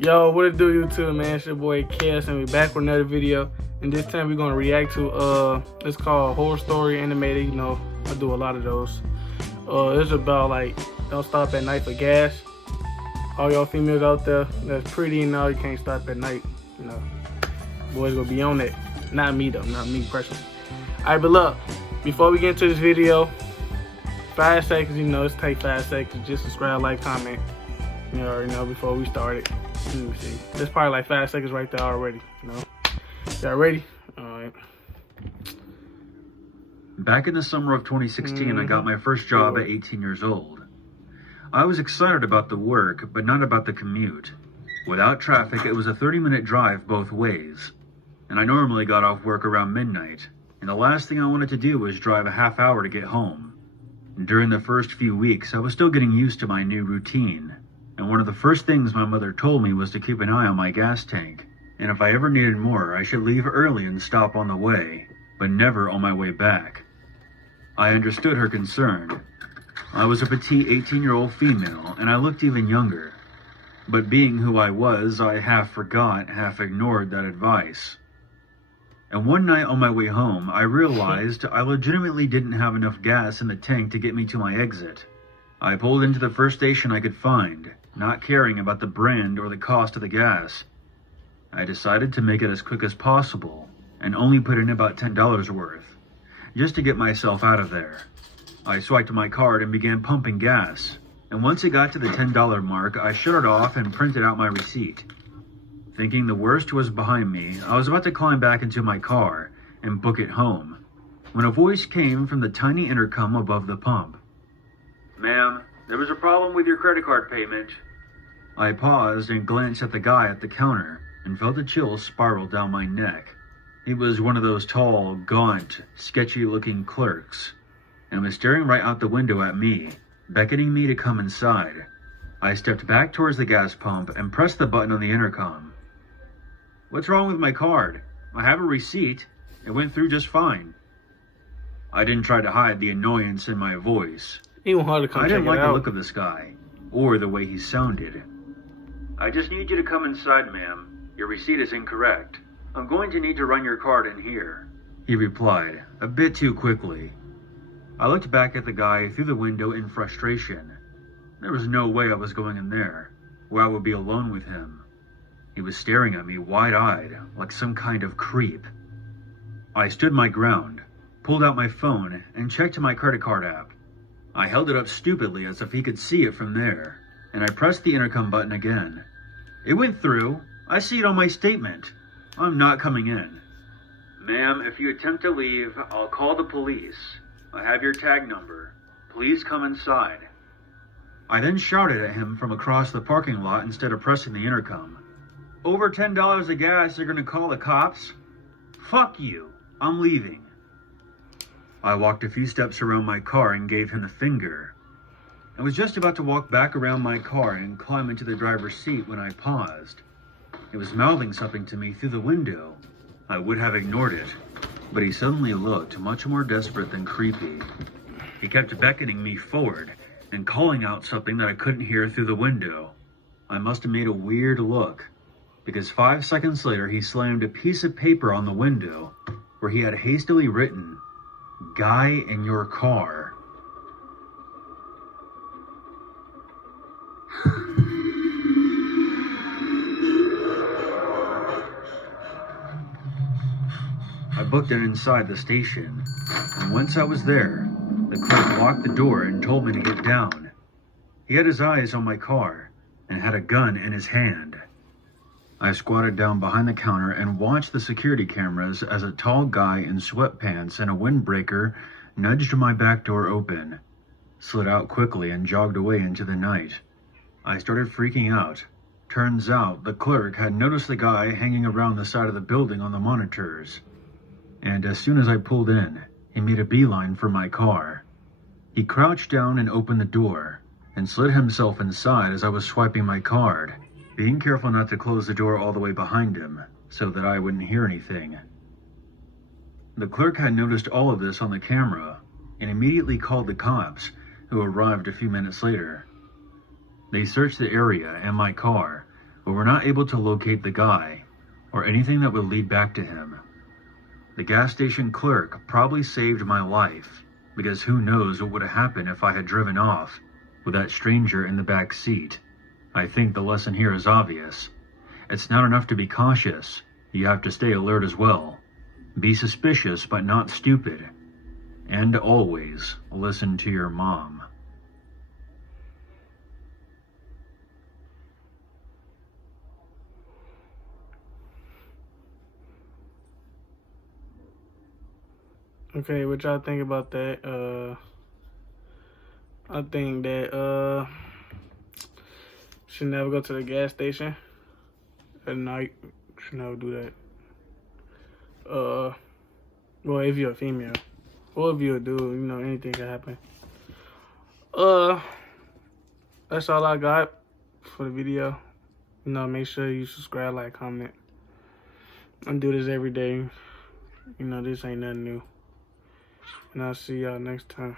Yo, what it do, YouTube, man? It's your boy Chaos, and we back with another video. And this time we're gonna react to it's called Horror Story Animated. You know, I do a lot of those. It's about like don't stop at night for gas. All y'all females out there that's pretty and all, you can't stop at night. You know, boys gonna be on that. Not me though, not me personally. Alright, but look, before we get into this video, 5 seconds. You know, it's take 5 seconds. Just subscribe, like, comment. You already know before we started. Let me see. There's probably like 5 seconds right there already. You know, y'all ready? All right. Back in the summer of 2016, I got my first job at 18 years old. I was excited about the work, but not about the commute. Without traffic, it was a 30-minute drive both ways. And I normally got off work around midnight, and the last thing I wanted to do was drive a half hour to get home. During the first few weeks, I was still getting used to my new routine. And one of the first things my mother told me was to keep an eye on my gas tank, and if I ever needed more, I should leave early and stop on the way, but never on my way back. I understood her concern. I was a petite 18-year-old female, and I looked even younger. But being who I was, I half forgot, half ignored that advice. And one night on my way home, I realized I legitimately didn't have enough gas in the tank to get me to my exit. I pulled into the first station I could find, not caring about the brand or the cost of the gas. I decided to make it as quick as possible and only put in about $10 worth, just to get myself out of there. I swiped my card and began pumping gas, and once it got to the $10 mark, I shut it off and printed out my receipt. Thinking the worst was behind me, I was about to climb back into my car and book it home, when a voice came from the tiny intercom above the pump. "Ma'am, there was a problem with your credit card payment." I paused and glanced at the guy at the counter and felt a chill spiral down my neck. He was one of those tall, gaunt, sketchy-looking clerks, and was staring right out the window at me, beckoning me to come inside. I stepped back towards the gas pump and pressed the button on the intercom. "What's wrong with my card? I have a receipt. It went through just fine." I didn't try to hide the annoyance in my voice. Even hard to come I didn't check like it the out. look of this guy, or the way he sounded. "I just need you to come inside, ma'am. Your receipt is incorrect. I'm going to need to run your card in here," he replied, a bit too quickly. I looked back at the guy through the window in frustration. There was no way I was going in there, where I would be alone with him. He was staring at me wide-eyed, like some kind of creep. I stood my ground, pulled out my phone, and checked my credit card app. I held it up stupidly as if he could see it from there, and I pressed the intercom button again. "It went through. I see it on my statement. I'm not coming in." "Ma'am, if you attempt to leave, I'll call the police. I have your tag number. Please come inside." I then shouted at him from across the parking lot instead of pressing the intercom. "Over $10 of gas, you're gonna call the cops? Fuck you. I'm leaving." I walked a few steps around my car and gave him the finger. I was just about to walk back around my car and climb into the driver's seat when I paused. He was mouthing something to me through the window. I would have ignored it, but he suddenly looked much more desperate than creepy. He kept beckoning me forward and calling out something that I couldn't hear through the window. I must have made a weird look, because 5 seconds later he slammed a piece of paper on the window where he had hastily written, "Guy in your car." I booked it inside the station, and once I was there, the clerk locked the door and told me to get down. He had his eyes on my car and had a gun in his hand. I squatted down behind the counter and watched the security cameras as a tall guy in sweatpants and a windbreaker nudged my back door open, slid out quickly, and jogged away into the night. I started freaking out. Turns out the clerk had noticed the guy hanging around the side of the building on the monitors. And as soon as I pulled in, he made a beeline for my car. He crouched down and opened the door, and slid himself inside as I was swiping my card, being careful not to close the door all the way behind him, so that I wouldn't hear anything. The clerk had noticed all of this on the camera, and immediately called the cops, who arrived a few minutes later. They searched the area and my car, but we're not able to locate the guy or anything that would lead back to him. The gas station clerk probably saved my life, because who knows what would have happened if I had driven off with that stranger in the back seat. I think the lesson here is obvious. It's not enough to be cautious. You have to stay alert as well. Be suspicious but not stupid. And always listen to your mom. Okay, what y'all think about that? I think that should never go to the gas station at night. Should never do that. Well, if you're a female, or if you're a dude, you know, anything can happen. That's all I got for the video. You know, make sure you subscribe, like, comment. I do this every day. You know, this ain't nothing new. And I'll see y'all next time.